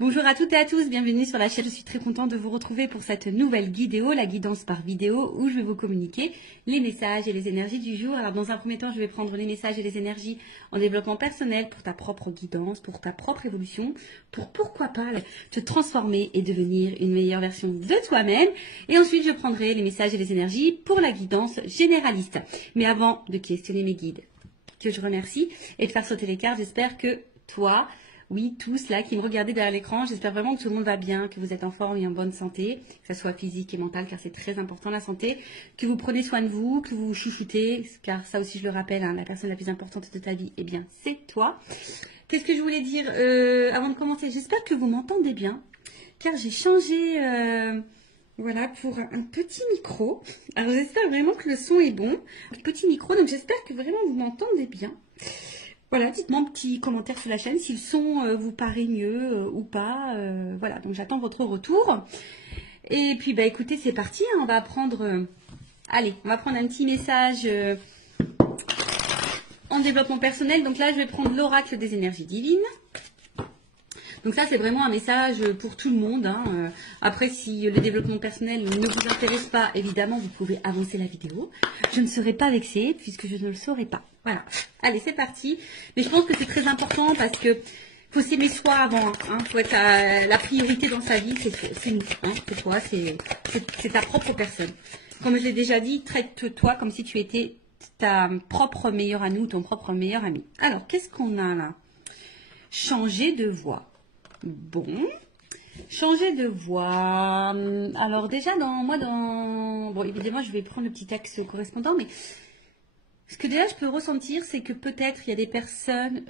Bonjour à toutes et à tous, bienvenue sur la chaîne. Je suis très contente de vous retrouver pour cette nouvelle vidéo, la guidance par vidéo, où je vais vous communiquer les messages et les énergies du jour. Alors dans un premier temps, je vais prendre les messages et les énergies en développement personnel pour ta propre guidance, pour ta propre évolution, pour pourquoi pas te transformer et devenir une meilleure version de toi-même. Et ensuite, je prendrai les messages et les énergies pour la guidance généraliste. Mais avant de questionner mes guides, que je remercie, et de faire sauter les cartes, j'espère que toi... Oui, tous là qui me regardez derrière l'écran, j'espère vraiment que tout le monde va bien, que vous êtes en forme et en bonne santé, que ce soit physique et mentale, car c'est très important la santé, que vous prenez soin de vous, que vous vous chouchoutez, car ça aussi je le rappelle, hein, la personne la plus importante de ta vie, eh bien c'est toi. Qu'est-ce que je voulais dire avant de commencer? J'espère que vous m'entendez bien, car j'ai changé voilà, pour un petit micro. Alors j'espère vraiment que le son est bon, un petit micro, donc j'espère que vraiment vous m'entendez bien. Voilà, dites-moi un petit commentaire sur la chaîne si le son vous paraît mieux ou pas. Voilà, donc j'attends votre retour. Et puis, bah écoutez, c'est parti. Hein, on va prendre, allez, on va prendre un petit message en développement personnel. Donc là, je vais prendre l'oracle des énergies divines. Donc ça, c'est vraiment un message pour tout le monde. Hein. Après, si le développement personnel ne vous intéresse pas, évidemment, vous pouvez avancer la vidéo. Je ne serai pas vexée puisque je ne le saurai pas. Voilà. Allez, c'est parti. Mais je pense que c'est très important parce que faut s'aimer soi avant. Hein. Faut être la priorité dans sa vie, c'est nous. Hein. C'est toi, c'est ta propre personne. Comme je l'ai déjà dit, traite-toi comme si tu étais ta propre meilleure amie ou ton propre meilleur ami. Alors, qu'est-ce qu'on a là? Changer de voix. Bon, changer de voix. Alors déjà, bon, évidemment, je vais prendre le petit axe correspondant, mais ce que déjà je peux ressentir, c'est que peut-être il y a des personnes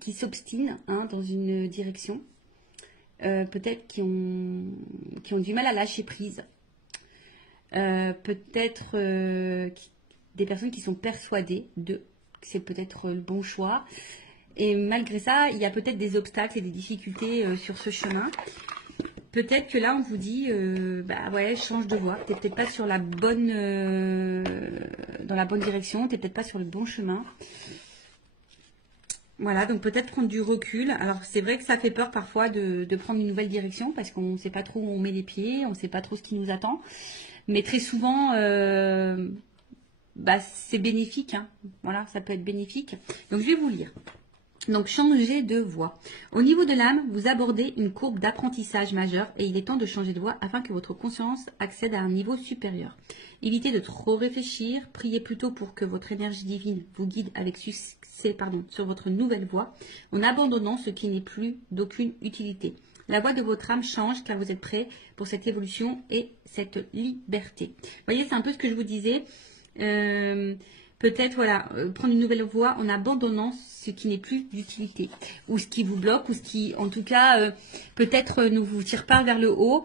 qui s'obstinent dans une direction, peut-être qui ont du mal à lâcher prise, peut-être des personnes qui sont persuadées que c'est peut-être le bon choix. Et malgré ça, il y a peut-être des obstacles et des difficultés sur ce chemin. Peut-être que là, on vous dit, bah ouais, change de voie. T'es peut-être pas sur la bonne, dans la bonne direction. T'es peut-être pas sur le bon chemin. Voilà, donc peut-être prendre du recul. Alors c'est vrai que ça fait peur parfois de prendre une nouvelle direction parce qu'on ne sait pas trop où on met les pieds, on ne sait pas trop ce qui nous attend. Mais très souvent, bah, c'est bénéfique. Hein. Voilà, ça peut être bénéfique. Donc je vais vous lire. Donc, changer de voie. Au niveau de l'âme, vous abordez une courbe d'apprentissage majeure et il est temps de changer de voie afin que votre conscience accède à un niveau supérieur. Évitez de trop réfléchir, priez plutôt pour que votre énergie divine vous guide avec succès sur votre nouvelle voie en abandonnant ce qui n'est plus d'aucune utilité. La voie de votre âme change car vous êtes prêt pour cette évolution et cette liberté. Vous voyez, c'est un peu ce que je vous disais. Peut-être, voilà, prendre une nouvelle voie en abandonnant ce qui n'est plus d'utilité, ou ce qui vous bloque, ou ce qui, en tout cas, peut-être ne vous tire pas vers le haut,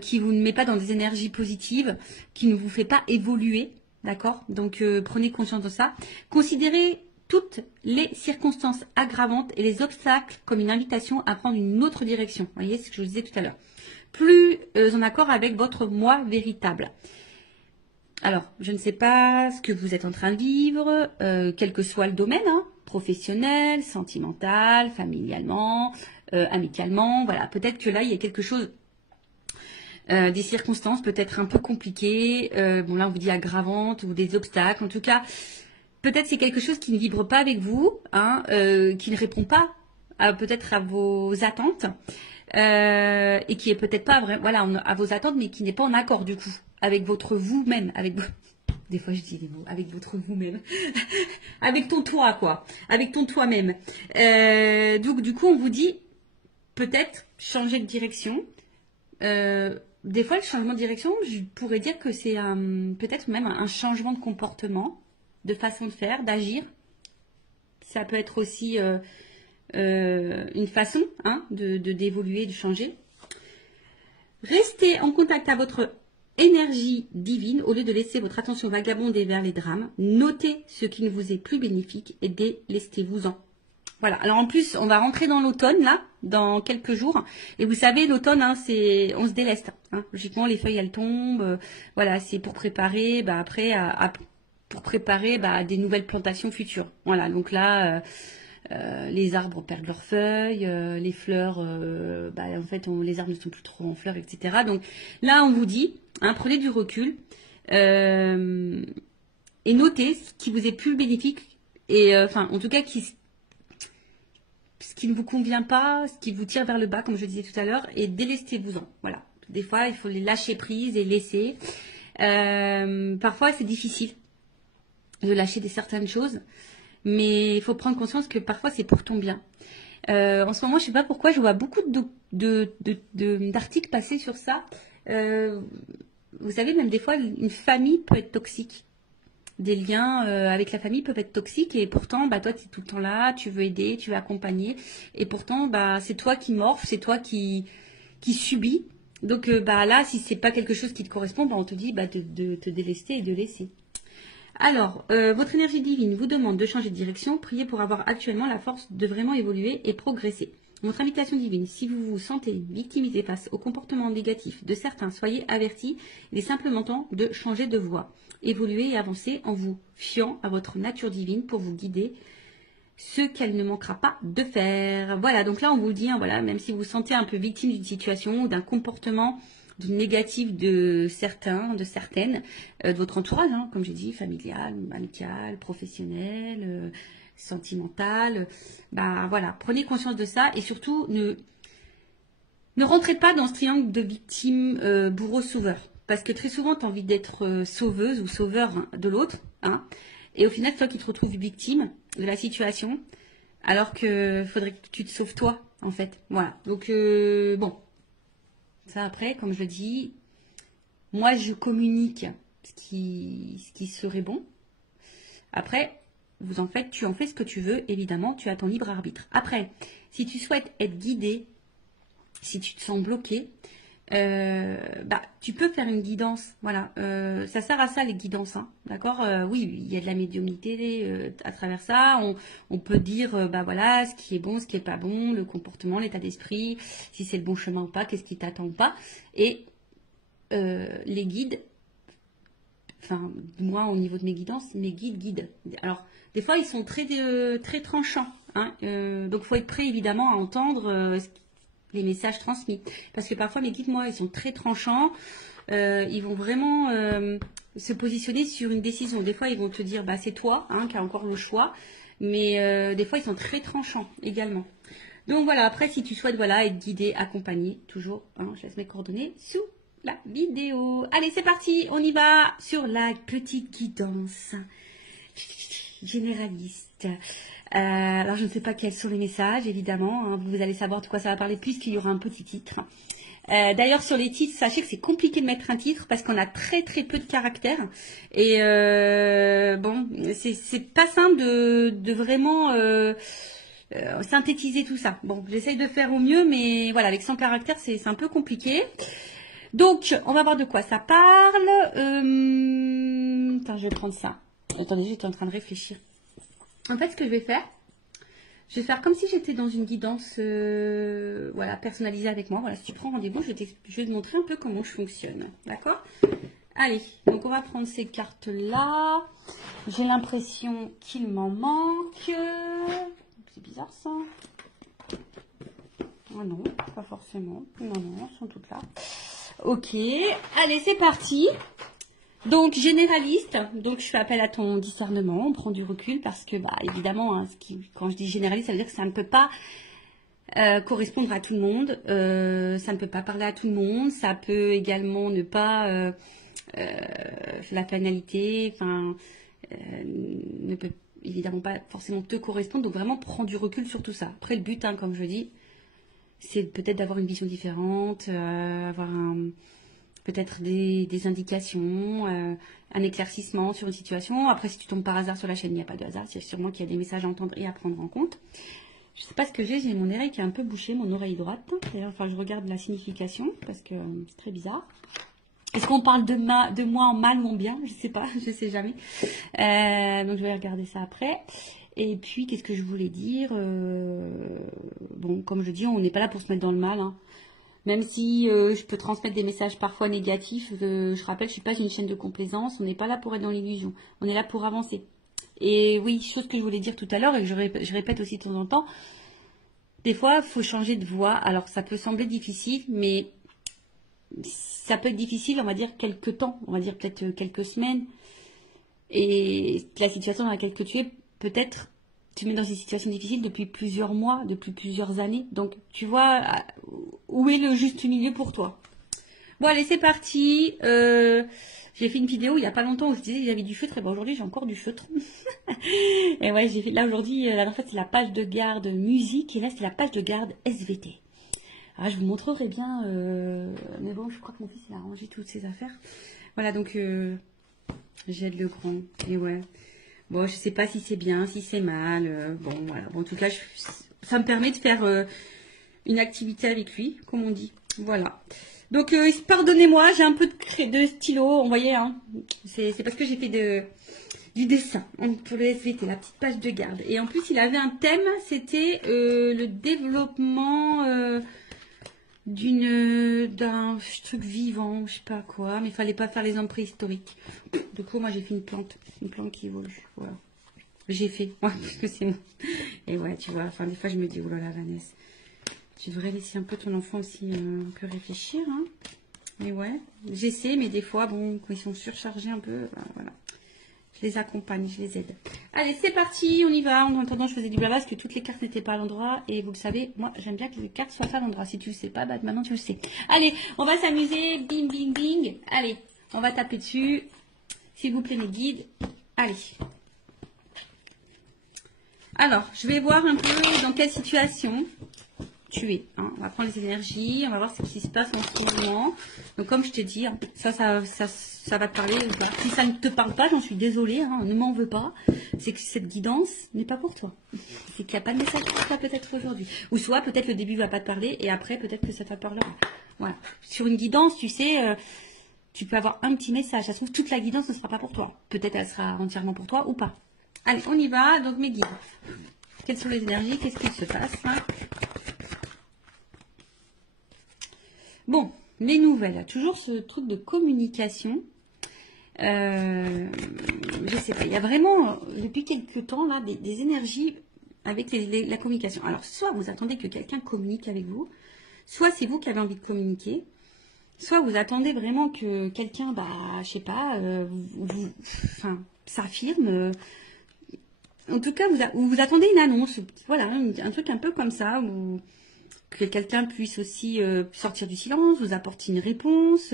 qui vous ne met pas dans des énergies positives, qui ne vous fait pas évoluer, d'accord? Donc, prenez conscience de ça. Considérez toutes les circonstances aggravantes et les obstacles comme une invitation à prendre une autre direction. Vous voyez, c'est ce que je vous disais tout à l'heure. Plus en accord avec votre moi véritable. Alors, je ne sais pas ce que vous êtes en train de vivre, quel que soit le domaine, hein, professionnel, sentimental, familialement, amicalement, voilà. Peut-être que là, il y a quelque chose, des circonstances peut-être un peu compliquées, bon là on vous dit aggravantes ou des obstacles, en tout cas, peut-être c'est quelque chose qui ne vibre pas avec vous, hein, qui ne répond pas peut-être à vos attentes, et qui est peut-être pas vrai, voilà, à vos attentes, mais qui n'est pas en accord du coup avec votre vous-même, des fois je dis des mots, avec votre vous-même, avec ton toi quoi, avec ton toi-même. Donc du coup on vous dit peut-être changer de direction. Des fois le changement de direction, je pourrais dire que c'est peut-être même un changement de comportement, de façon de faire, d'agir. Ça peut être aussi une façon d'évoluer, de changer. Restez en contact avec votre énergie divine au lieu de laisser votre attention vagabonder vers les drames. Notez ce qui ne vous est plus bénéfique et délestez-vous-en. Voilà, alors en plus, on va rentrer dans l'automne, là, dans quelques jours. Et vous savez, l'automne, on se déleste. Hein. Logiquement, les feuilles, elles tombent. Voilà, c'est pour préparer, après, pour préparer des nouvelles plantations futures. Voilà, donc là, les arbres perdent leurs feuilles, les fleurs, en fait, les arbres ne sont plus trop en fleurs, etc. Donc là, on vous dit, hein, prenez du recul et notez ce qui vous est plus bénéfique et, en tout cas, ce qui ne vous convient pas, ce qui vous tire vers le bas, comme je disais tout à l'heure, et délestez-vous-en. Voilà. Des fois, il faut les lâcher prise et laisser. Parfois, c'est difficile de lâcher certaines choses, mais il faut prendre conscience que parfois, c'est pour ton bien. En ce moment, je ne sais pas pourquoi, je vois beaucoup d'articles passer sur ça. Vous savez, même des fois, une famille peut être toxique. Des liens avec la famille peuvent être toxiques et pourtant, toi, tu es tout le temps là, tu veux aider, tu veux accompagner. Et pourtant, c'est toi qui morphes, c'est toi qui subis. Donc là, si c'est pas quelque chose qui te correspond, on te dit de te délester et de laisser. Alors, votre énergie divine vous demande de changer de direction. Priez pour avoir actuellement la force de vraiment évoluer et progresser. Votre invitation divine, si vous vous sentez victimisé face au comportement négatif de certains, soyez avertis. Il est simplement temps de changer de voie. Évoluer et avancer en vous fiant à votre nature divine pour vous guider ce qu'elle ne manquera pas de faire. Voilà, donc là on vous dit, voilà, même si vous vous sentez un peu victime d'une situation ou d'un comportement négatif de certains, de certaines, de votre entourage, hein, comme j'ai dit, familial, amical, professionnel, sentimental, voilà, prenez conscience de ça et surtout ne rentrez pas dans ce triangle de victime, bourreau, sauveur. Parce que très souvent, tu as envie d'être sauveuse ou sauveur de l'autre. Hein, et au final, c'est toi qui te retrouves victime de la situation. Alors que faudrait que tu te sauves toi, en fait. Voilà. Donc, bon. Ça, après, comme je le dis, moi, je communique ce qui serait bon. Après, tu en fais ce que tu veux. Évidemment, tu as ton libre arbitre. Après, si tu souhaites être guidé, si tu te sens bloqué, tu peux faire une guidance, voilà. Ça sert à ça les guidances, hein, d'accord. Oui, il y a de la médiumnité à travers ça. On peut dire, voilà, ce qui est bon, ce qui est pas bon, le comportement, l'état d'esprit, si c'est le bon chemin ou pas, qu'est-ce qui t'attend ou pas. Et les guides, moi au niveau de mes guidances, mes guides. Alors, des fois ils sont très très tranchants, hein, donc il faut être prêt évidemment à entendre les messages transmis. Parce que parfois, mes guides, moi, ils sont très tranchants. Ils vont vraiment se positionner sur une décision. Des fois, ils vont te dire, c'est toi qui as encore le choix. Mais des fois, ils sont très tranchants également. Donc voilà, après, si tu souhaites être guidé, accompagné, toujours, je laisse mes coordonnées sous la vidéo. Allez, c'est parti, on y va sur la petite guidance généraliste. Alors, je ne sais pas quels sont les messages, évidemment. Hein, vous allez savoir de quoi ça va parler puisqu'il y aura un petit titre. D'ailleurs, sur les titres, sachez que c'est compliqué de mettre un titre parce qu'on a très très peu de caractères. Et c'est pas simple de vraiment synthétiser tout ça. Bon, j'essaye de faire au mieux, mais voilà, avec 100 caractères, c'est un peu compliqué. Donc, on va voir de quoi ça parle. Attends, je vais prendre ça. Attendez, j'étais en train de réfléchir. En fait, ce que je vais faire comme si j'étais dans une guidance personnalisée avec moi. Voilà, si tu prends rendez-vous, je vais te montrer un peu comment je fonctionne. D'accord? Allez, donc on va prendre ces cartes-là. J'ai l'impression qu'il m'en manque. C'est bizarre ça. Ah non, pas forcément. Non, elles sont toutes là. Ok, allez, c'est parti. Donc, généraliste, donc je fais appel à ton discernement, on prend du recul parce que, évidemment, quand je dis généraliste, ça veut dire que ça ne peut pas correspondre à tout le monde, ça ne peut pas parler à tout le monde, ça peut également ne pas, la finalité, ne peut évidemment pas forcément te correspondre, donc vraiment prends du recul sur tout ça. Après, le but, comme je dis, c'est peut-être d'avoir une vision différente, avoir peut-être des indications, un éclaircissement sur une situation. Après, si tu tombes par hasard sur la chaîne, il n'y a pas de hasard. C'est sûrement qu'il y a des messages à entendre et à prendre en compte. Je ne sais pas ce que j'ai mon oreille qui est un peu bouchée, mon oreille droite. D'ailleurs, je regarde la signification parce que c'est très bizarre. Est-ce qu'on parle de moi en mal ou en bien? Je ne sais pas, je ne sais jamais. Donc, je vais regarder ça après. Et puis, qu'est-ce que je voulais dire? Bon, comme je dis, on n'est pas là pour se mettre dans le mal, hein. Même si je peux transmettre des messages parfois négatifs, je rappelle, je ne suis pas une chaîne de complaisance, on n'est pas là pour être dans l'illusion, on est là pour avancer. Et oui, chose que je voulais dire tout à l'heure et que je répète aussi de temps en temps, des fois, il faut changer de voie. Alors, ça peut sembler difficile, mais ça peut être difficile, on va dire, quelques temps, on va dire peut-être quelques semaines. Et la situation dans laquelle tu es, peut-être, tu te mets dans une situation difficile depuis plusieurs mois, depuis plusieurs années. Donc, tu vois, où est le juste milieu pour toi? Bon, allez, c'est parti. J'ai fait une vidéo il n'y a pas longtemps où je disais que j'avais du feutre. Et ben aujourd'hui, j'ai encore du feutre. Et ouais, j'ai fait là aujourd'hui, la dernière fois, c'est la page de garde musique. Et là, c'est la page de garde SVT. Alors, je vous montrerai bien. Mais bon, je crois que mon fils, il a rangé toutes ses affaires. Voilà, donc, j'aide le grand. Et ouais. Bon, je sais pas si c'est bien, si c'est mal. Bon, voilà. Bon, en tout cas, ça me permet de faire une activité avec lui, comme on dit. Voilà. Donc, pardonnez-moi, j'ai un peu de stylo, vous voyez, hein. C'est parce que j'ai fait du dessin pour le SVT, la petite page de garde. Et en plus, il avait un thème, c'était le développement d'un truc vivant, je sais pas quoi, mais il fallait pas faire les hommes préhistoriques. Du coup, moi, j'ai fait une plante qui évolue, voilà. J'ai fait, ouais, parce que c'est moi. Et ouais, tu vois, enfin, des fois, je me dis, oh là là, Vanessa. Tu devrais laisser un peu ton enfant aussi un peu réfléchir. Hein. Mais ouais, j'essaie, mais des fois, bon, quand ils sont surchargés un peu, ben, voilà. Je les accompagne, je les aide. Allez, c'est parti, on y va. En attendant, je faisais du blabla parce que toutes les cartes n'étaient pas à l'endroit. Et vous le savez, moi, j'aime bien que les cartes soient à l'endroit. Si tu le sais pas, bah, maintenant tu le sais. Allez, on va s'amuser. Bing, bing, bing. Allez, on va taper dessus. S'il vous plaît, mes guides. Allez. Alors, je vais voir un peu dans quelle situation tu es. Hein. On va prendre les énergies, on va voir ce qui se passe en ce moment. Donc, comme je t'ai dit, hein, ça va te parler. Si ça ne te parle pas, j'en suis désolée, hein, ne m'en veux pas. C'est que cette guidance n'est pas pour toi. C'est qu'il n'y a pas de message pour toi peut-être aujourd'hui. Ou soit peut-être le début ne va pas te parler et après peut-être que ça te parlera. Voilà. Sur une guidance, tu sais, tu peux avoir un petit message. Ça se trouve, toute la guidance ne sera pas pour toi. Peut-être elle sera entièrement pour toi ou pas. Allez, on y va. Donc, mes guides. Quelles sont les énergies? Qu'est-ce qu'il se passe hein? Bon, les nouvelles. Toujours ce truc de communication. Je sais pas. Il y a vraiment, depuis quelques temps, là, des énergies avec la communication. Alors, soit vous attendez que quelqu'un communique avec vous, soit c'est vous qui avez envie de communiquer, soit vous attendez vraiment que quelqu'un, bah, je sais pas, s'affirme. En tout cas, vous attendez une annonce, voilà, un truc un peu comme ça, où que quelqu'un puisse aussi sortir du silence, vous apporter une réponse,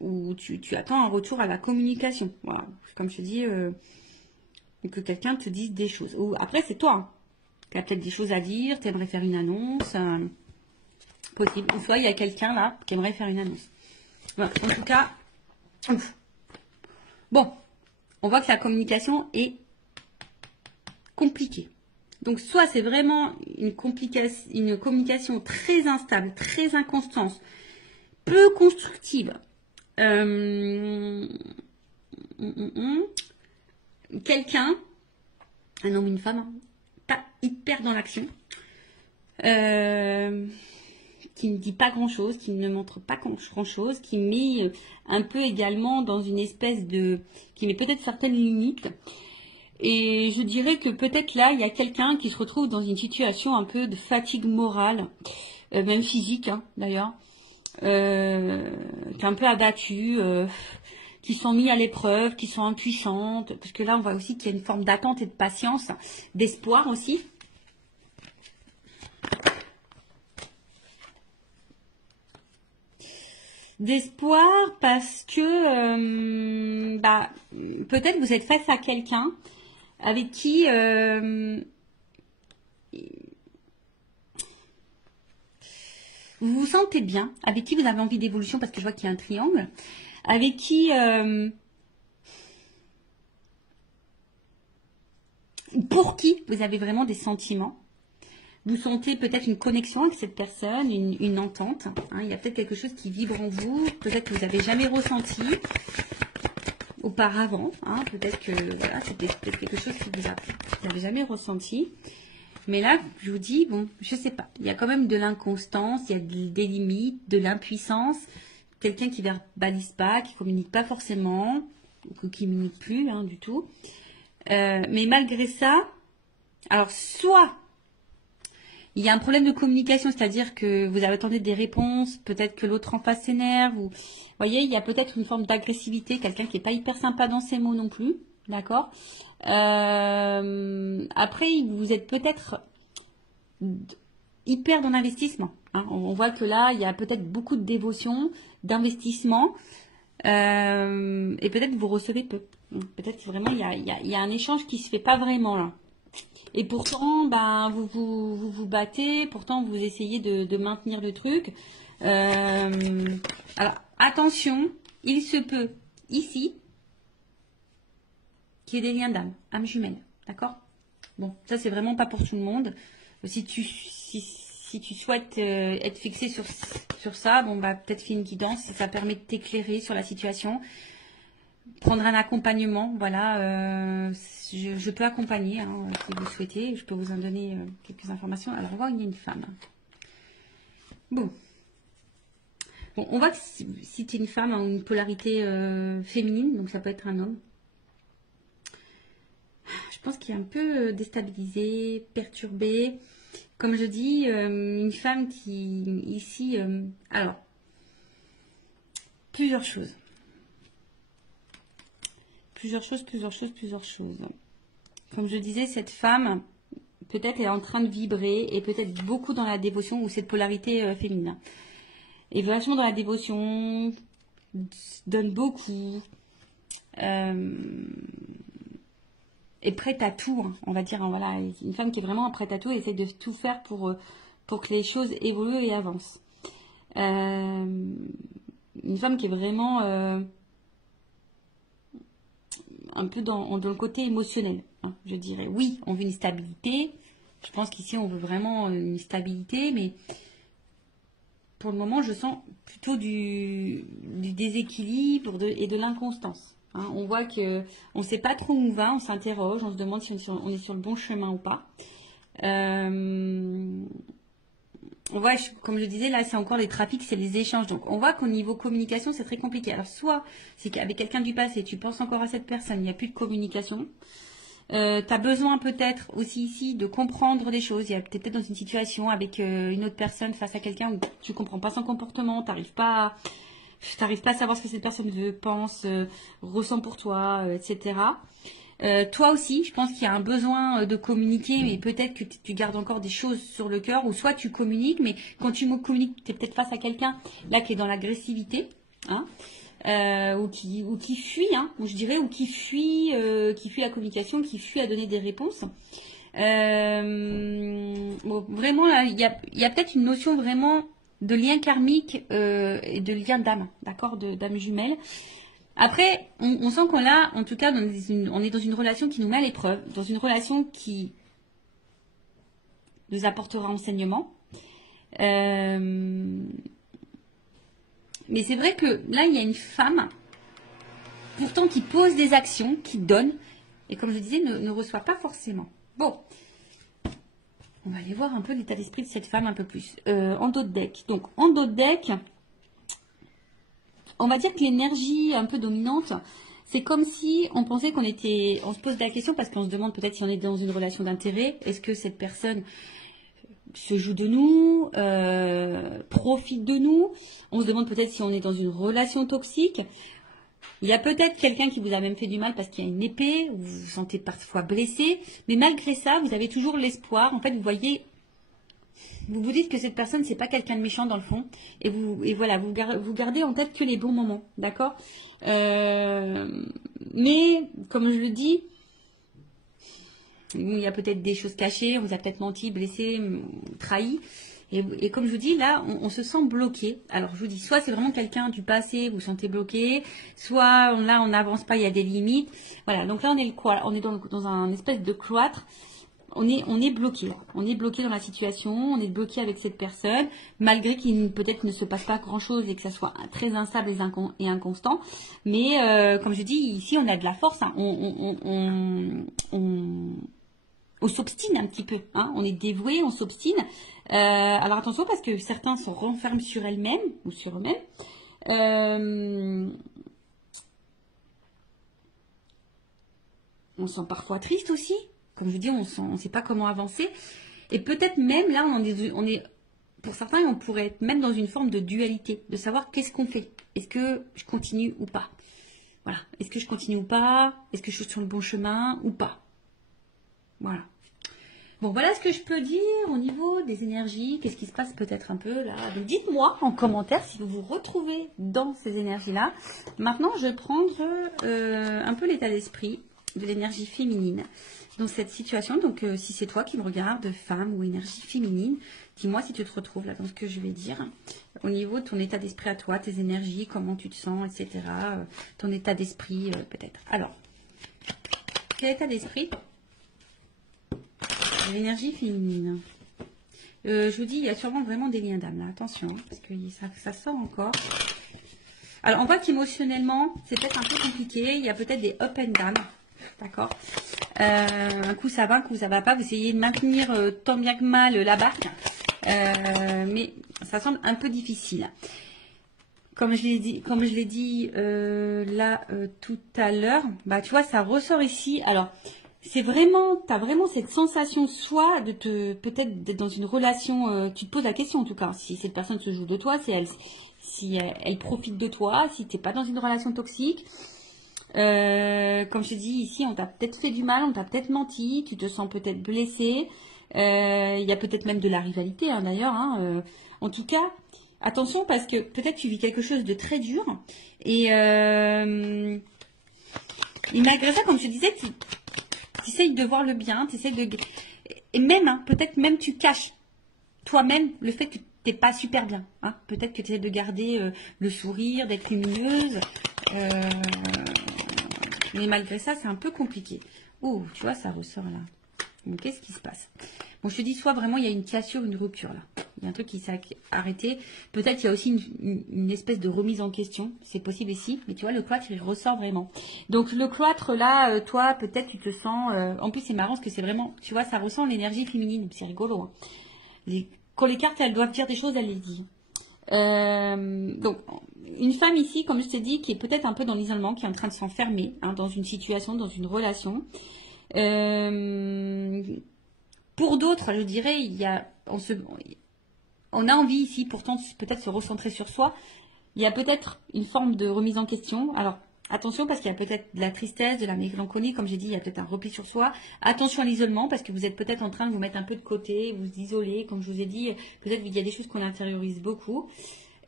ou tu attends un retour à la communication. Voilà, comme je te dis, que quelqu'un te dise des choses. Ou après, c'est toi qui as peut-être des choses à dire, tu aimerais faire une annonce, possible. Ou soit il y a quelqu'un là qui aimerait faire une annonce. Voilà, en tout cas, ouf. Bon, on voit que la communication est compliquée. Donc, soit c'est vraiment une communication très instable, très inconstante, peu constructive. Quelqu'un, un homme, une femme, pas hyper dans l'action, qui ne dit pas grand-chose, qui ne montre pas grand-chose, qui met un peu également dans une espèce de... qui met peut-être certaines limites. Et je dirais que peut-être là, il y a quelqu'un qui se retrouve dans une situation un peu de fatigue morale, même physique hein, d'ailleurs, qui est un peu abattue, qui sont mis à l'épreuve, qui sont impuissantes, parce que là, on voit aussi qu'il y a une forme d'attente et de patience, d'espoir aussi. D'espoir parce que peut-être vous êtes face à quelqu'un avec qui vous vous sentez bien, avec qui vous avez envie d'évolution, parce que je vois qu'il y a un triangle, avec qui pour qui vous avez vraiment des sentiments. Vous sentez peut-être une connexion avec cette personne, une entente. Hein, il y a peut-être quelque chose qui vibre en vous, peut-être que vous n'avez jamais ressenti auparavant. Hein, peut-être que voilà, c'est peut-être quelque chose que vous n'avez jamais ressenti. Mais là, je vous dis, bon, je sais pas. Il y a quand même de l'inconstance, il y a des limites, de l'impuissance quelqu'un qui verbalise pas, qui communique pas forcément, ou qui communique plus du tout. Mais malgré ça, alors soit il y a un problème de communication, c'est-à-dire que vous attendez des réponses, peut-être que l'autre en face s'énerve, ou vous voyez, il y a peut-être une forme d'agressivité, quelqu'un qui n'est pas hyper sympa dans ses mots non plus, d'accord. Après, vous êtes peut-être hyper dans l'investissement. On voit que là, il y a peut-être beaucoup de dévotion, d'investissement, et peut-être vous recevez peu. Peut-être vraiment, il y a un échange qui se fait pas vraiment là. Et pourtant, vous battez, pourtant vous essayez de maintenir le truc. Alors, attention, il se peut ici qu'il y ait des liens d'âme, âme jumelle, d'accord? Bon, ça c'est vraiment pas pour tout le monde. Si tu souhaites être fixé sur ça, peut-être fais une guidance, ça permet de t'éclairer sur la situation. Prendre un accompagnement, voilà, je peux accompagner si vous souhaitez, je peux vous en donner quelques informations. Alors, on voit qu'il y a une femme. Bon, on voit que si tu es une femme en une polarité féminine, donc ça peut être un homme, je pense qu'il est un peu déstabilisé, perturbé. Comme je dis, une femme qui, ici, alors, plusieurs choses. Plusieurs choses. Comme je disais, cette femme, peut-être est en train de vibrer et peut-être beaucoup dans la dévotion ou cette polarité féminine. Et vachement dans la dévotion, donne beaucoup, est prête à tout, on va dire. Voilà, une femme qui est vraiment prête à tout et essaie de tout faire pour que les choses évoluent et avancent. Une femme qui est vraiment... un peu dans le côté émotionnel, je dirais. Oui, on veut une stabilité. Je pense qu'ici, on veut vraiment une stabilité, mais pour le moment, je sens plutôt du déséquilibre et de l'inconstance. On voit qu'on ne sait pas trop où on va, on s'interroge, on se demande si on est sur le bon chemin ou pas. On voit, comme je disais, là, c'est encore les trafics, c'est les échanges. Donc, on voit qu'au niveau communication, c'est très compliqué. Alors, soit c'est qu'avec quelqu'un du passé, tu penses encore à cette personne, il n'y a plus de communication. Tu as besoin peut-être aussi ici de comprendre des choses. Il y a peut-être dans une situation avec une autre personne face à quelqu'un où tu comprends pas son comportement, t'arrives pas à savoir ce que cette personne veut, pense, ressent pour toi, etc. Toi aussi, je pense qu'il y a un besoin de communiquer, mais peut-être que tu gardes encore des choses sur le cœur, ou soit tu communiques, mais quand tu communiques, tu es peut-être face à quelqu'un là qui est dans l'agressivité, ou qui fuit, ou je dirais, ou qui fuit la communication, qui fuit à donner des réponses. Vraiment, là, il y a peut-être une notion vraiment de lien karmique et de lien d'âme, d'accord, d'âme jumelle. Après, on sent qu'on a, en tout cas, on est dans une relation qui nous met à l'épreuve, dans une relation qui nous apportera enseignement. Mais c'est vrai que là, il y a une femme, pourtant qui pose des actions, qui donne, et comme je disais, ne reçoit pas forcément. Bon, on va aller voir un peu l'état d'esprit de cette femme un peu plus. En dos de deck. Donc, en dos de deck, on va dire que l'énergie un peu dominante, c'est comme si on pensait on se pose la question parce qu'on se demande peut-être si on est dans une relation d'intérêt. Est-ce que cette personne se joue de nous, profite de nous? On se demande peut-être si on est dans une relation toxique. Il y a peut-être quelqu'un qui vous a même fait du mal parce qu'il y a une épée, vous vous sentez parfois blessé, mais malgré ça, vous avez toujours l'espoir. En fait, vous voyez, vous vous dites que cette personne, c'est pas quelqu'un de méchant dans le fond, et voilà, vous gardez en tête que les bons moments, d'accord. Mais comme je le dis, il y a peut-être des choses cachées, on vous a peut-être menti, blessé, trahi. Et comme je vous dis, là, on se sent bloqué. Alors, je vous dis, soit c'est vraiment quelqu'un du passé, vous vous sentez bloqué, soit là, on n'avance pas, il y a des limites. Voilà, donc là, on est dans un espèce de cloître. On est bloqué là. On est bloqué dans la situation, on est bloqué avec cette personne, malgré qu'il peut-être ne se passe pas grand-chose et que ça soit très instable et inconstant. Mais comme je dis, ici, on a de la force. On s'obstine un petit peu, on est dévoué, on s'obstine. Alors attention parce que certains se renferment sur elles-mêmes ou sur eux-mêmes. On se sent parfois triste aussi. Comme je vous dis, on ne sait pas comment avancer. Et peut-être même, là, on est, pour certains, on pourrait être même dans une forme de dualité, de savoir qu'est-ce qu'on fait. Est-ce que je continue ou pas? Voilà. Est-ce que je continue ou pas? Est-ce que je suis sur le bon chemin ou pas? Voilà. Bon, voilà ce que je peux dire au niveau des énergies. Qu'est-ce qui se passe peut-être un peu là? Donc, dites-moi en commentaire si vous vous retrouvez dans ces énergies-là. Maintenant, je vais prendre un peu l'état d'esprit de l'énergie féminine dans cette situation. Donc, si c'est toi qui me regardes, femme ou énergie féminine, dis-moi si tu te retrouves là dans ce que je vais dire. Au niveau de ton état d'esprit à toi, tes énergies, comment tu te sens, etc. Ton état d'esprit peut-être. Alors, quel état d'esprit? L'énergie féminine. Je vous dis, il y a sûrement vraiment des liens d'âme là. Attention, hein, parce que ça sort encore. Alors, on voit qu'émotionnellement, c'est peut-être un peu compliqué. Il y a peut-être des up and down. D'accord. Un coup ça va, un coup ça va pas. Vous essayez de maintenir tant bien que mal la barque. Mais ça semble un peu difficile. Comme je l'ai dit là tout à l'heure, bah tu vois, ça ressort ici. Alors, c'est vraiment, tu as vraiment cette sensation soit de peut-être d'être dans une relation, tu te poses la question en tout cas, si cette personne se joue de toi, si elle profite de toi, si tu n'es pas dans une relation toxique. Comme je te dis ici, on t'a peut-être fait du mal, on t'a peut-être menti, tu te sens peut-être blessé, il y a peut-être même de la rivalité hein, d'ailleurs. Hein, en tout cas, attention parce que peut-être tu vis quelque chose de très dur et malgré ça, comme je te disais, tu essayes de voir le bien, tu essayes de... Et même, hein, peut-être même tu caches toi-même le fait que tu n'es pas super bien. Hein. Peut-être que tu essaies de garder le sourire, d'être lumineuse. Mais malgré ça, c'est un peu compliqué. Oh, tu vois, ça ressort là. Donc, qu'est-ce qui se passe? Bon, je te dis, soit vraiment il y a une cassure, une rupture là. Il y a un truc qui s'est arrêté. Peut-être il y a aussi une espèce de remise en question. C'est possible ici. Mais tu vois, le cloître, il ressort vraiment. Donc, le cloître là, toi, peut-être tu te sens... en plus, c'est marrant parce que c'est vraiment... Tu vois, ça ressent l'énergie féminine. C'est rigolo. Hein. Quand les cartes, elles doivent dire des choses, elles les disent. Donc, une femme ici, comme je t'ai dit, qui est peut-être un peu dans l'isolement, qui est en train de s'enfermer hein, dans une situation, dans une relation. Pour d'autres, je dirais, on a envie ici, pourtant, peut-être se recentrer sur soi. Il y a peut-être une forme de remise en question. Alors, attention, parce qu'il y a peut-être de la tristesse, de la mélancolie, comme j'ai dit, il y a peut-être un repli sur soi. Attention à l'isolement, parce que vous êtes peut-être en train de vous mettre un peu de côté, vous isoler, comme je vous ai dit, peut-être qu'il y a des choses qu'on intériorise beaucoup.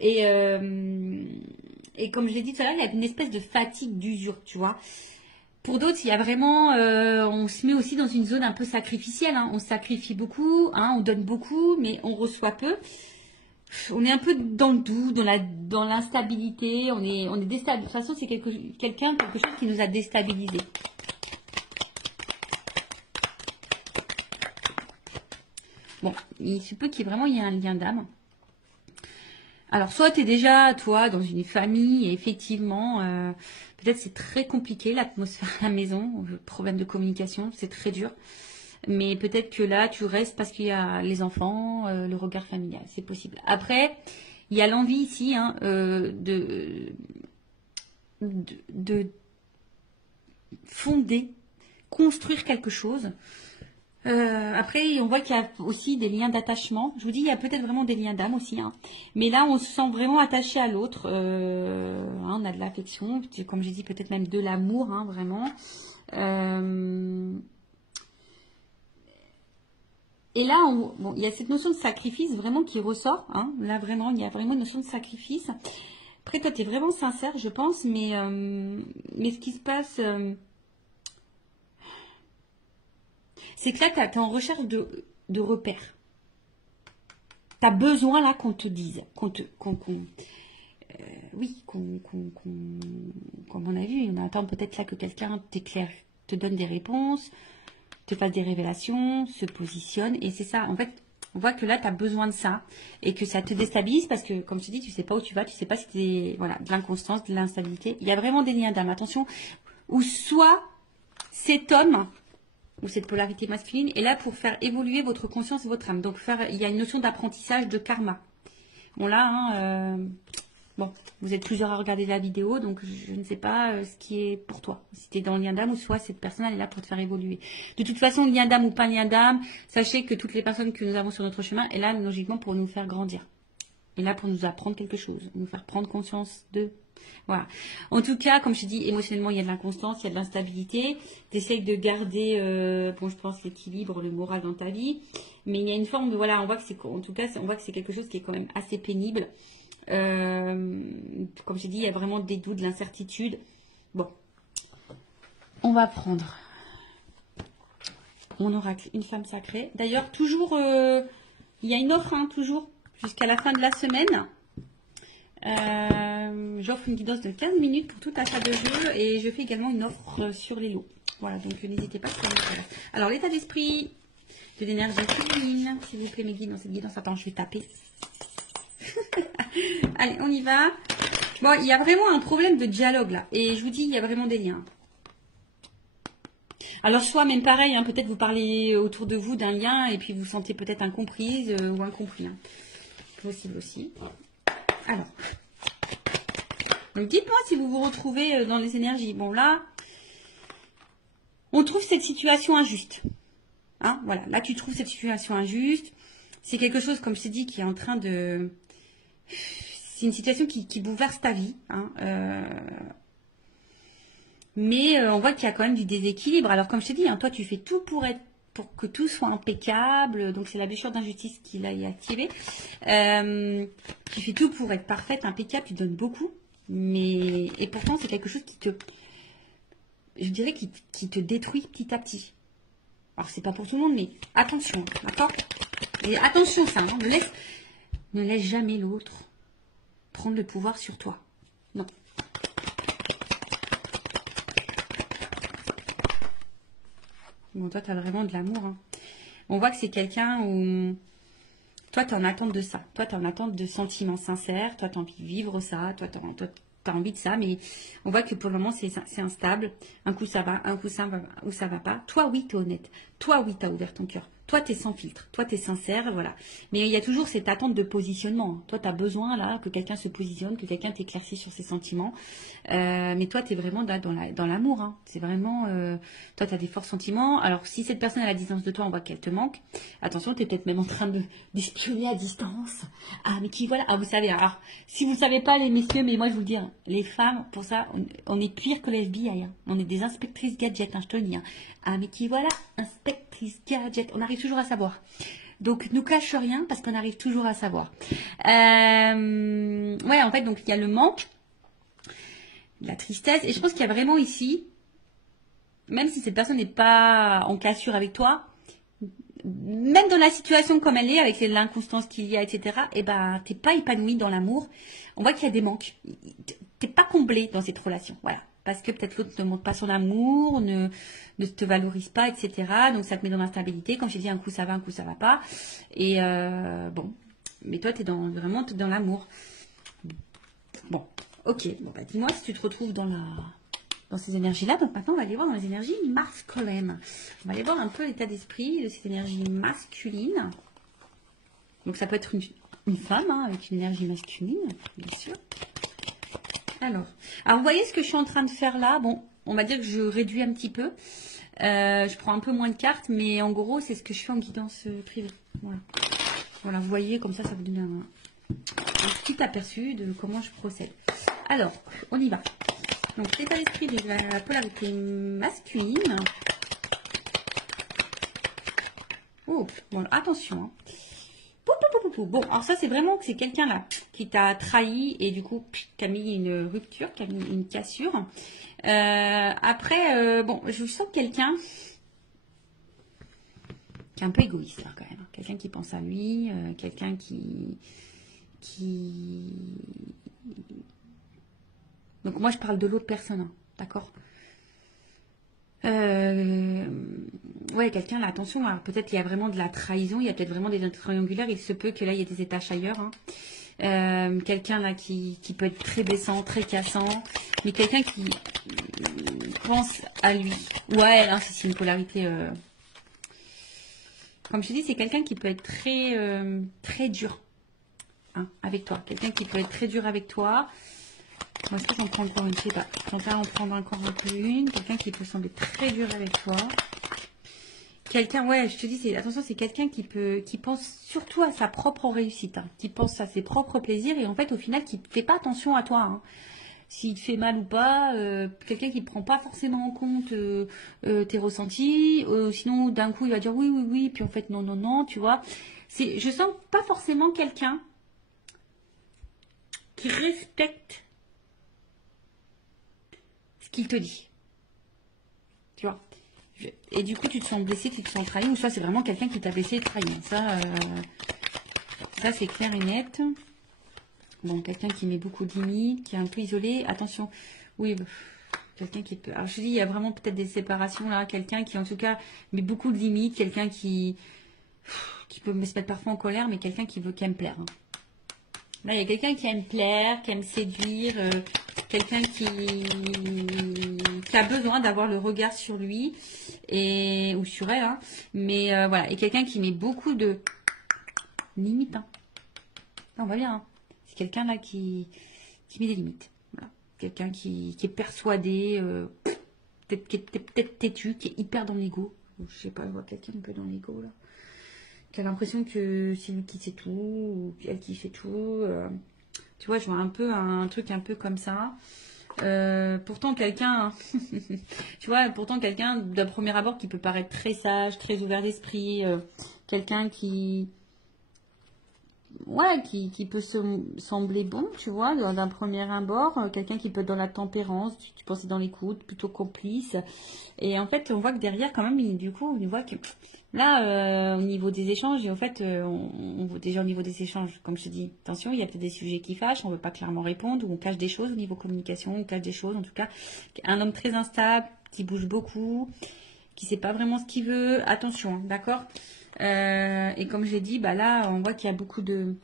Et comme je l'ai dit tout à l'heure, il y a une espèce de fatigue, d'usure, tu vois. Pour d'autres, il y a vraiment, on se met aussi dans une zone un peu sacrificielle. Hein. On sacrifie beaucoup, hein, on donne beaucoup, mais on reçoit peu. On est un peu dans le doute, dans l'instabilité. On est déstabilisé. De toute façon, c'est quelque chose qui nous a déstabilisés. Bon, il se peut qu'il y ait un lien d'âme. Alors, soit tu es déjà, toi, dans une famille, et effectivement, peut-être c'est très compliqué, l'atmosphère à la maison, le problème de communication, c'est très dur. Mais peut-être que là, tu restes parce qu'il y a les enfants, le regard familial, c'est possible. Après, il y a l'envie ici hein, de fonder, construire quelque chose. Après, on voit qu'il y a aussi des liens d'attachement. Je vous dis, il y a peut-être vraiment des liens d'âme aussi. Hein. Mais là, on se sent vraiment attaché à l'autre. Hein, on a de l'affection, comme j'ai dit, peut-être même de l'amour, hein, vraiment. Et là, bon, il y a cette notion de sacrifice vraiment qui ressort. Hein. Là, vraiment, il y a vraiment une notion de sacrifice. Après, toi, tu es vraiment sincère, je pense. Mais ce qui se passe... c'est que là, tu es en recherche de repères. Tu as besoin là qu'on te dise, comme on a vu, on attend peut-être là que quelqu'un t'éclaire, te donne des réponses, te fasse des révélations, se positionne. Et c'est ça, en fait, on voit que là, tu as besoin de ça et que ça te déstabilise parce que, comme je te dis, tu sais pas où tu vas, tu sais pas si c'est voilà, de l'inconstance, de l'instabilité. Il y a vraiment des liens d'âme, attention, ou soit cet homme ou cette polarité masculine est là pour faire évoluer votre conscience et votre âme. Donc, il y a une notion d'apprentissage de karma. Bon, là, hein, Bon, vous êtes plusieurs à regarder la vidéo, donc je ne sais pas ce qui est pour toi. Si tu es dans le lien d'âme ou soit cette personne, elle est là pour te faire évoluer. De toute façon, lien d'âme ou pas lien d'âme, sachez que toutes les personnes que nous avons sur notre chemin est là logiquement pour nous faire grandir. Et là pour nous apprendre quelque chose, nous faire prendre conscience de... Voilà. En tout cas, comme je te dis, émotionnellement, il y a de l'inconstance, il y a de l'instabilité. Tu essayes de garder, bon, je pense, l'équilibre, le moral dans ta vie. Mais il y a une forme de... Voilà, on voit que c'est... En tout cas, on voit que c'est quelque chose qui est quand même assez pénible. Comme je dis, il y a vraiment des doutes, de l'incertitude. Bon, on va prendre mon oracle, une femme sacrée. D'ailleurs, toujours, il y a une offre, hein, toujours, jusqu'à la fin de la semaine. J'offre une guidance de 15 minutes pour tout achat de jeu et je fais également une offre sur les lots. Voilà, donc n'hésitez pas. Alors, l'état d'esprit de l'énergie féminine, s'il vous plaît, mes guides, dans cette guidance. Attends, je vais taper. Allez, on y va. Bon, il y a vraiment un problème de dialogue là. Et je vous dis, il y a vraiment des liens. Alors, soit même pareil, hein, peut-être vous parlez autour de vous d'un lien et puis vous sentez peut-être incomprise ou incompris. Hein. Possible aussi. Alors. Donc, dites-moi si vous vous retrouvez dans les énergies. Bon, là, on trouve cette situation injuste. Hein, voilà, là, tu trouves cette situation injuste. C'est quelque chose, comme je t'ai dit, qui est en train de... C'est une situation qui bouleverse ta vie. Hein, mais on voit qu'il y a quand même du déséquilibre. Alors, comme je t'ai dit, hein, toi, tu fais tout pour que tout soit impeccable. Donc, c'est la blessure d'injustice qui l'a activée. Tu fais tout pour être parfaite, impeccable. Tu donnes beaucoup. Et pourtant, c'est quelque chose je dirais, qui te détruit petit à petit. Alors, c'est pas pour tout le monde, mais attention, d'accord? Et attention, ça, hein, ne laisse jamais l'autre prendre le pouvoir sur toi. Non. Bon, toi, tu as vraiment de l'amour. Hein. On voit que c'est quelqu'un où... Toi, tu es en attente de ça. Toi, tu es en attente de sentiments sincères. Toi, tu as envie de vivre ça. Toi, tu as envie de ça. Mais on voit que pour le moment, c'est instable. Un coup, ça va. Un coup, ça va pas. Toi, oui, tu es honnête. Toi, oui, tu as ouvert ton cœur. Toi, tu es sans filtre. Toi, tu es sincère. Voilà. Mais il y a toujours cette attente de positionnement. Toi, tu as besoin là que quelqu'un se positionne, que quelqu'un t'éclaircisse sur ses sentiments. Mais toi, tu es vraiment là dans l'amour. Hein. C'est vraiment... toi, tu as des forts sentiments. Alors, si cette personne est à la distance de toi, on voit qu'elle te manque. Attention, tu es peut-être même en train d'espionner à distance. Ah, mais qui voilà. Ah, vous savez. Alors, si vous ne savez pas, les messieurs, mais moi, je vous le dis, hein, les femmes, pour ça, on est pire que les FBI. Hein. On est des inspectrices gadgets, hein, je te le dis. Hein. Ah, mais qui voilà, inspectrice gadget. On arrive toujours à savoir. Donc, nous cache rien parce qu'on arrive toujours à savoir. Ouais, en fait, donc, il y a le manque, la tristesse. Et je pense qu'il y a vraiment ici, même si cette personne n'est pas en cassure avec toi, même dans la situation comme elle est, avec l'inconstance qu'il y a, etc., eh ben, t'es pas épanoui dans l'amour. On voit qu'il y a des manques. T'es pas comblé dans cette relation. Voilà. Parce que peut-être l'autre ne montre pas son amour, ne te valorise pas, etc. Donc ça te met dans l'instabilité. Comme j'ai dit, un coup ça va, un coup ça va pas. Et bon. Mais toi, t'es vraiment dans l'amour. Bon. Ok. Bon, bah, dis-moi si tu te retrouves dans ces énergies-là. Donc maintenant, on va aller voir dans les énergies masculines. On va aller voir un peu l'état d'esprit de cette énergie masculine. Donc ça peut être une femme hein, avec une énergie masculine, bien sûr. Alors, vous voyez ce que je suis en train de faire là? Bon, on va dire que je réduis un petit peu. Je prends un peu moins de cartes, mais en gros, c'est ce que je fais en guidance privée. Voilà. Voilà, vous voyez, comme ça vous donne un petit aperçu de comment je procède. Alors, on y va. Donc, l'état d'esprit de la polarité masculine. Oh, bon, attention. Hein. Bon, alors ça, c'est vraiment que c'est quelqu'un là qui t'a trahi et du coup, qui a mis une rupture, qui a mis une cassure. Après, bon, je sens quelqu'un qui est un peu égoïste là quand même. Quelqu'un qui pense à lui, quelqu'un qui... Donc moi, je parle de l'autre personne, hein, d'accord? Ouais, quelqu'un là, attention, peut-être il y a vraiment de la trahison, il y a peut-être vraiment des triangulaires, il se peut que là il y ait des étages ailleurs. Hein. Quelqu'un là qui peut être très baissant, très cassant, mais quelqu'un qui pense à lui. Ouais, là c'est une polarité. Comme je dis, c'est quelqu'un qui peut être très dur. hein, avec toi. Quelqu'un qui peut être très dur avec toi. Moi, est-ce que j'en prends encore une? Je sais pas. Je préfère en prendre encore un peu une. Quelqu'un qui peut sembler très dur avec toi. Quelqu'un, ouais, je te dis, attention, c'est quelqu'un qui pense surtout à sa propre réussite, hein, qui pense à ses propres plaisirs et en fait, au final, qui ne fait pas attention à toi, hein. S'il te fait mal ou pas, quelqu'un qui ne prend pas forcément en compte tes ressentis, sinon d'un coup il va dire oui, oui, oui, puis en fait non, non, non, tu vois. Je sens pas forcément quelqu'un qui respecte ce qu'il te dit, tu vois. Et du coup tu te sens blessé, tu te sens trahi, ou soit c'est vraiment quelqu'un qui t'a blessé et trahi. Ça c'est clair et net. Bon, quelqu'un qui met beaucoup de limites, qui est un peu isolé. Attention, oui, quelqu'un qui peut... Alors, je dis, il y a vraiment peut-être des séparations là. Quelqu'un qui, en tout cas, met beaucoup de limites. Quelqu'un qui peut me se mettre parfois en colère, mais quelqu'un qui aime plaire, hein. Là, il y a quelqu'un qui aime plaire, qui aime séduire. Quelqu'un qui a besoin d'avoir le regard sur lui ou sur elle. Hein. Mais voilà, et quelqu'un qui met beaucoup de limites. Hein. Là, on va bien, hein. C'est quelqu'un là qui met des limites. Voilà. Quelqu'un qui est persuadé, peut-être têtu, qui est hyper dans l'ego. Je sais pas, je vois quelqu'un un peu dans l'ego là. Qui a l'impression que c'est lui qui sait tout, ou elle qui fait tout. Tu vois, je vois un peu un truc un peu comme ça. Pourtant quelqu'un, tu vois, pourtant quelqu'un d'un premier abord qui peut paraître très sage, très ouvert d'esprit, quelqu'un qui peut sembler bon, tu vois, d'un premier abord, quelqu'un qui peut être dans la tempérance, tu pensais dans l'écoute, plutôt complice. Et en fait, on voit que derrière, quand même, du coup, on voit que là, au niveau des échanges, et en fait, on voit déjà au niveau des échanges, comme je te dis, attention, il y a peut-être des sujets qui fâchent, on ne veut pas clairement répondre, ou on cache des choses au niveau communication, on cache des choses, en tout cas, un homme très instable, qui bouge beaucoup, qui ne sait pas vraiment ce qu'il veut, attention, hein, d'accord? Et comme je l'ai dit, bah là, on voit qu'il y a beaucoup de...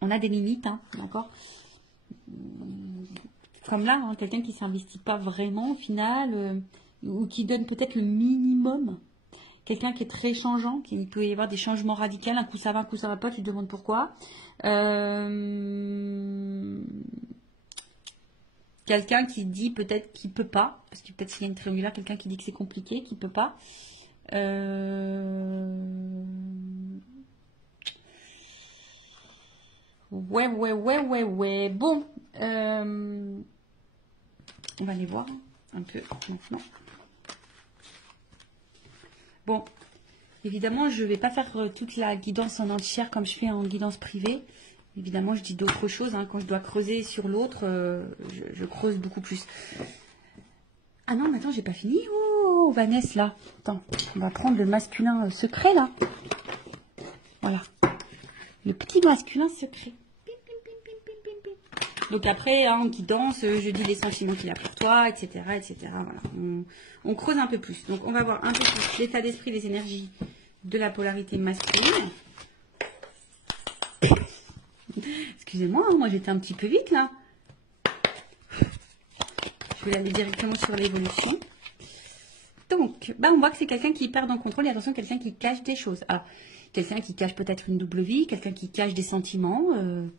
On a des limites, hein, d'accord? Comme là, hein, quelqu'un qui ne s'investit pas vraiment au final, ou qui donne peut-être le minimum. Quelqu'un qui est très changeant, qui peut y avoir des changements radicaux, un coup ça va, un coup ça va pas, tu te demandes pourquoi. Quelqu'un qui dit peut-être qu'il peut pas, parce que peut-être s'il y a une triangulaire, quelqu'un qui dit que c'est compliqué, qu'il peut pas. Ouais. Bon, on va aller voir un peu maintenant. Bon, évidemment, je ne vais pas faire toute la guidance en entière comme je fais en guidance privée. Évidemment, je dis d'autres choses, hein. Quand je dois creuser sur l'autre, je creuse beaucoup plus. Ah non, mais attends, j'ai pas fini. Oh, Vanessa, là. Attends, on va prendre le masculin secret, là. Voilà. Le petit masculin secret. Donc après, hein, en guidance, je dis les sentiments qu'il a pour toi, etc. etc. Voilà. On creuse un peu plus. Donc on va voir un peu plus l'état d'esprit, les énergies de la polarité masculine. Excusez-moi, hein, moi j'étais un petit peu vite là. Je vais aller directement sur l'évolution. Donc, bah, on voit que c'est quelqu'un qui perd en contrôle et attention, quelqu'un qui cache des choses. Alors, quelqu'un qui cache peut-être une double vie, quelqu'un qui cache des sentiments,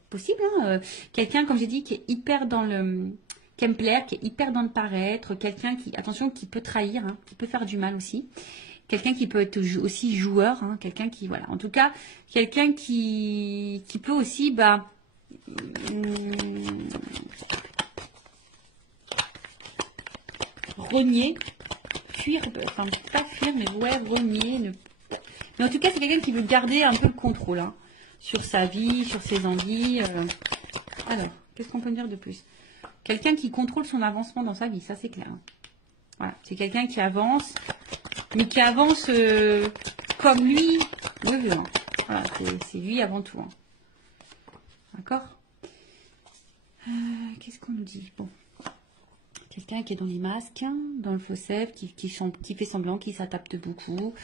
possible. Hein, quelqu'un, comme j'ai dit, qui est hyper dans le... qui aime plaire, qui est hyper dans le paraître. Quelqu'un qui, attention, qui peut trahir, hein, qui peut faire du mal aussi. Quelqu'un qui peut être aussi joueur, hein, quelqu'un qui, voilà. En tout cas, quelqu'un qui peut aussi, bah... renier, fuir, enfin pas fuir, mais ouais, renier. Mais en tout cas, c'est quelqu'un qui veut garder un peu le contrôle, hein, sur sa vie, sur ses envies. Alors, qu'est-ce qu'on peut dire de plus? Quelqu'un qui contrôle son avancement dans sa vie, ça c'est clair. Hein. Voilà, c'est quelqu'un qui avance, mais qui avance comme lui le veut. Hein. Voilà, c'est lui avant tout. Hein. D'accord? Qu'est-ce qu'on nous dit? Bon. Quelqu'un qui est dans les masques, dans le faux self, qui fait semblant, qui s'adapte beaucoup,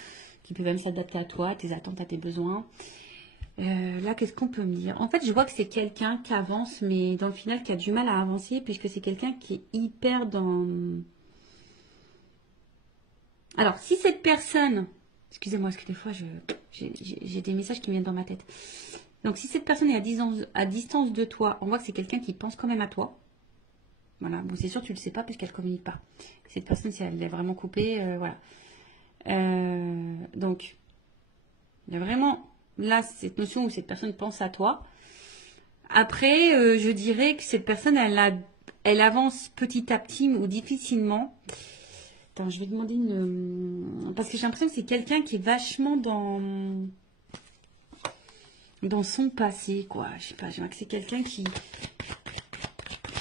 qui peut même s'adapter à toi, à tes attentes, à tes besoins. Là, qu'est-ce qu'on peut me dire? En fait, je vois que c'est quelqu'un qui avance, mais dans le final, qui a du mal à avancer, puisque c'est quelqu'un qui est hyper dans... Alors, si cette personne... Excusez-moi, parce que des fois, j'ai des messages qui me viennent dans ma tête. Donc, si cette personne est à distance de toi, on voit que c'est quelqu'un qui pense quand même à toi. Voilà, bon, c'est sûr, tu ne le sais pas puisqu'elle ne communique pas. Cette personne, si elle est vraiment coupée, voilà. Donc, il y a vraiment là cette notion où cette personne pense à toi. Après, je dirais que cette personne, elle avance petit à petit ou difficilement. Attends, je vais demander une... Parce que j'ai l'impression que c'est quelqu'un qui est vachement dans son passé, quoi. Je sais pas, j'ai l'impression que c'est quelqu'un qui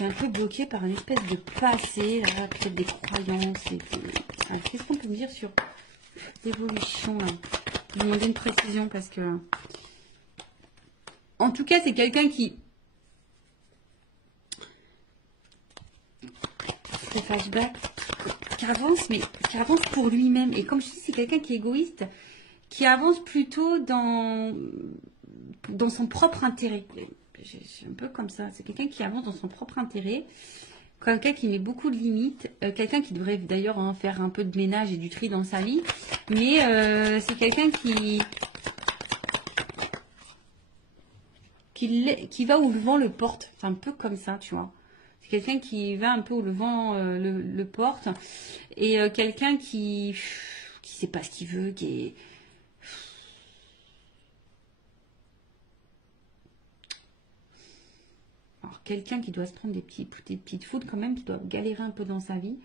est un peu bloqué par une espèce de passé, peut-être des croyances. Alors, qu'est-ce qu'on peut me dire sur l'évolution, là? Je vais demander une précision parce que... En tout cas, c'est quelqu'un qui... C'est flashback. Qui avance, mais qui avance pour lui-même. Et comme je dis, c'est quelqu'un qui est égoïste, qui avance plutôt dans son propre intérêt. C'est un peu comme ça. C'est quelqu'un qui avance dans son propre intérêt. Quelqu'un qui met beaucoup de limites. Quelqu'un qui devrait d'ailleurs faire un peu de ménage et du tri dans sa vie. Mais c'est quelqu'un qui va où le vent le porte. C'est un peu comme ça, tu vois. C'est quelqu'un qui va un peu où le vent le porte. Et quelqu'un qui sait pas ce qu'il veut, qui est... Alors, quelqu'un qui doit se prendre des petites fautes quand même, qui doit galérer un peu dans sa vie.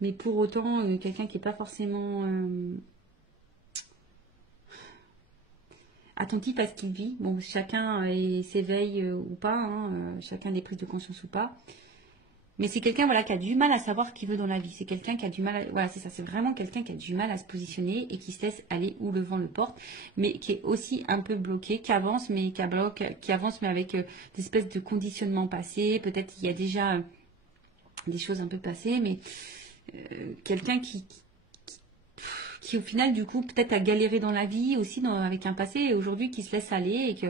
Mais pour autant, quelqu'un qui n'est pas forcément... attentif à ce qu'il vit. Bon, chacun s'éveille ou pas, hein, chacun a des prises de conscience ou pas. Mais c'est quelqu'un voilà, qui a du mal à savoir ce qu'il veut dans la vie. C'est quelqu'un qui a du mal à... Voilà, c'est ça. C'est vraiment quelqu'un qui a du mal à se positionner et qui se laisse aller où le vent le porte, mais qui est aussi un peu bloqué, qui avance, mais qui avance, mais avec des espèces de conditionnements passés. Peut-être qu'il y a déjà des choses un peu passées, mais quelqu'un qui au final, du coup, peut-être a galéré dans la vie aussi avec un passé et aujourd'hui qui se laisse aller et que,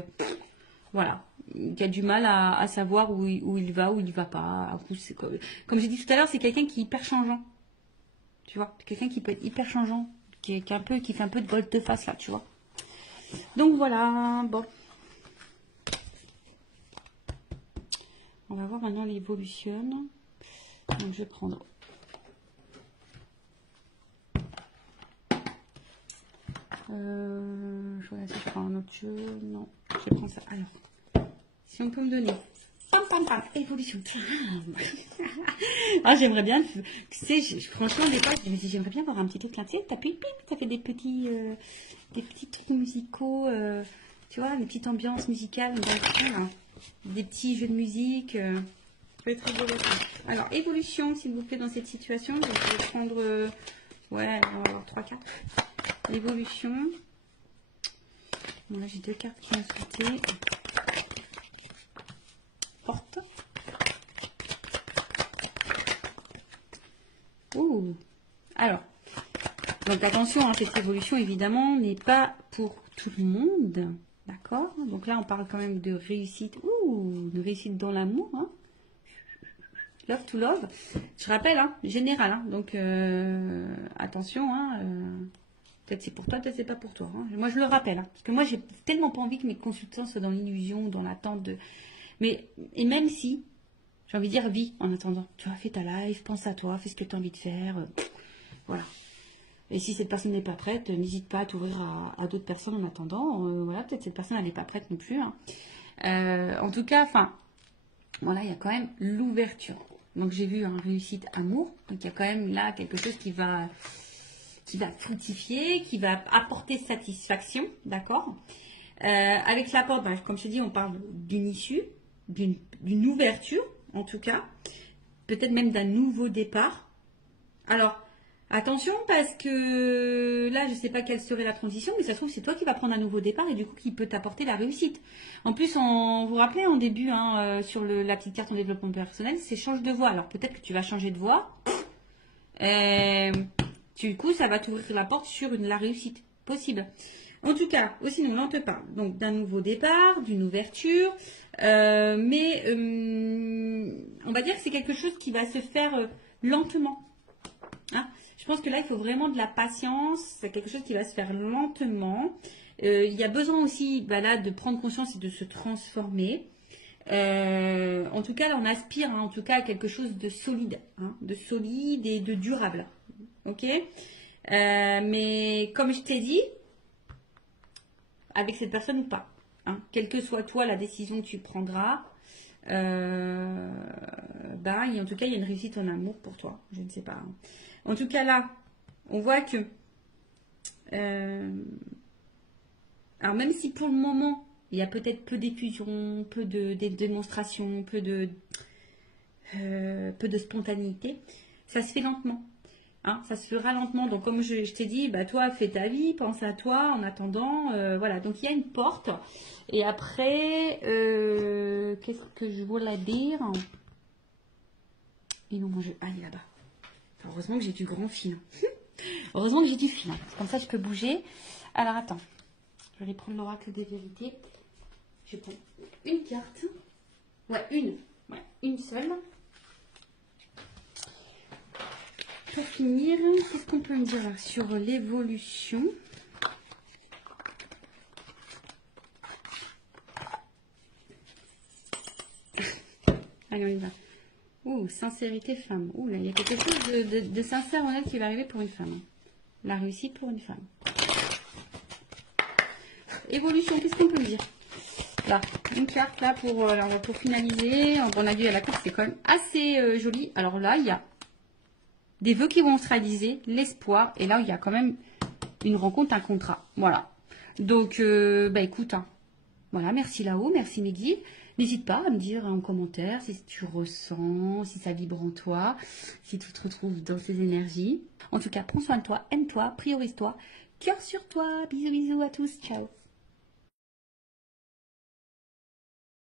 voilà, qui a du mal à savoir où il va, où il ne va pas. Comme j'ai dit tout à l'heure, c'est quelqu'un qui est hyper changeant. Tu vois, quelqu'un qui peut être hyper changeant, qui fait un peu de volte-face là, tu vois. Donc voilà, bon. On va voir maintenant l'évolution. Donc je vais prendre... je vois si je prends un autre jeu. Non, je prends ça. Alors, si on peut me donner... évolution. Ah, j'aimerais bien, tu sais, franchement, des fois, je me dis, j'aimerais bien avoir un petit éclat. Tu sais, t'appuies, ça fait des petits trucs musicaux, tu vois, des petites ambiances musicales, des petits jeux de musique. Ça va être rigolo. Alors, évolution, s'il vous plaît, dans cette situation. Donc, je vais prendre, ouais, on va avoir 3 cartes. L'évolution. Bon, là, j'ai 2 cartes qui m'ont sauté. Porte. Ouh. Alors, donc attention, hein, cette évolution, évidemment, n'est pas pour tout le monde. D'accord? Donc là, on parle quand même de réussite. Ouh, de réussite dans l'amour. Hein. Love to love. Je rappelle, hein, général. Hein, donc, attention. Hein, peut-être c'est pour toi, peut-être c'est pas pour toi. Hein. Moi, je le rappelle. Hein, parce que moi, j'ai tellement pas envie que mes consultants soient dans l'illusion, dans l'attente de... Mais, et même si, j'ai envie de dire, vis en attendant. Tu vois, fais ta live, pense à toi, fais ce que tu as envie de faire. Voilà. Et si cette personne n'est pas prête, n'hésite pas à t'ouvrir à d'autres personnes en attendant. Voilà, peut-être cette personne, elle n'est pas prête non plus. Hein. En tout cas, enfin, voilà, il y a quand même l'ouverture. Donc, j'ai vu réussite amour. Donc, il y a quand même là quelque chose qui va fructifier, qui va apporter satisfaction. D'accord. Avec la porte, comme je te dis, on parle d'une issue, d'une ouverture, en tout cas. Peut-être même d'un nouveau départ. Alors, attention parce que là, je ne sais pas quelle serait la transition, mais ça se trouve, c'est toi qui vas prendre un nouveau départ et du coup, qui peut t'apporter la réussite. En plus, vous vous rappelez en début, sur la petite carte en développement personnel, c'est change de voie. Alors, peut-être que tu vas changer de voie. Du coup, ça va t'ouvrir la porte sur la réussite possible. En tout cas, aussi, nous, là, on te parle donc d'un nouveau départ, d'une ouverture, mais on va dire que c'est quelque chose qui va se faire lentement. Hein, je pense que là, il faut vraiment de la patience. C'est quelque chose qui va se faire lentement. Il y a besoin aussi bah, là, de prendre conscience et de se transformer. En tout cas, là, on aspire en tout cas à quelque chose de solide, hein, de solide et de durable. Ok. Mais comme je t'ai dit, avec cette personne ou pas, hein, quelle que soit toi la décision que tu prendras, bah, en tout cas, il y a une réussite en amour pour toi. Je ne sais pas. Hein. En tout cas, là, on voit que, alors même si pour le moment, il y a peut-être peu d'effusion, peu de démonstration, peu de spontanéité, ça se fait lentement. Hein, ça se fera lentement. Donc, comme je t'ai dit, bah, toi, fais ta vie, pense à toi en attendant. Voilà. Donc, il y a une porte. Et après, qu'est-ce que je voulais dire? Ils l'ont mangé. Ah, il est là-bas. Heureusement que j'ai du grand fil. Heureusement que j'ai du fil. Comme ça, je peux bouger. Alors, attends. Je vais aller prendre l'oracle des vérités. Je prends une carte. Ouais, une. Ouais, une seule. Pour finir, qu'est-ce qu'on peut me dire sur l'évolution? Allez, on y va. Ouh, sincérité femme. Ouh, là, il y a quelque chose de sincère en elle qui va arriver pour une femme. La réussite pour une femme. Évolution, qu'est-ce qu'on peut me dire? Là, une carte là pour finaliser. On a vu à la carte, c'est quand même assez joli. Alors là, il y a des vœux qui vont se réaliser, l'espoir, et là, il y a quand même une rencontre, un contrat. Voilà. Donc, bah écoute, hein, voilà, merci là-haut, merci mes guides. N'hésite pas à me dire en commentaire si tu ressens, si ça vibre en toi, si tu te retrouves dans ces énergies. En tout cas, prends soin de toi, aime-toi, priorise-toi, cœur sur toi. Bisous, bisous à tous, ciao.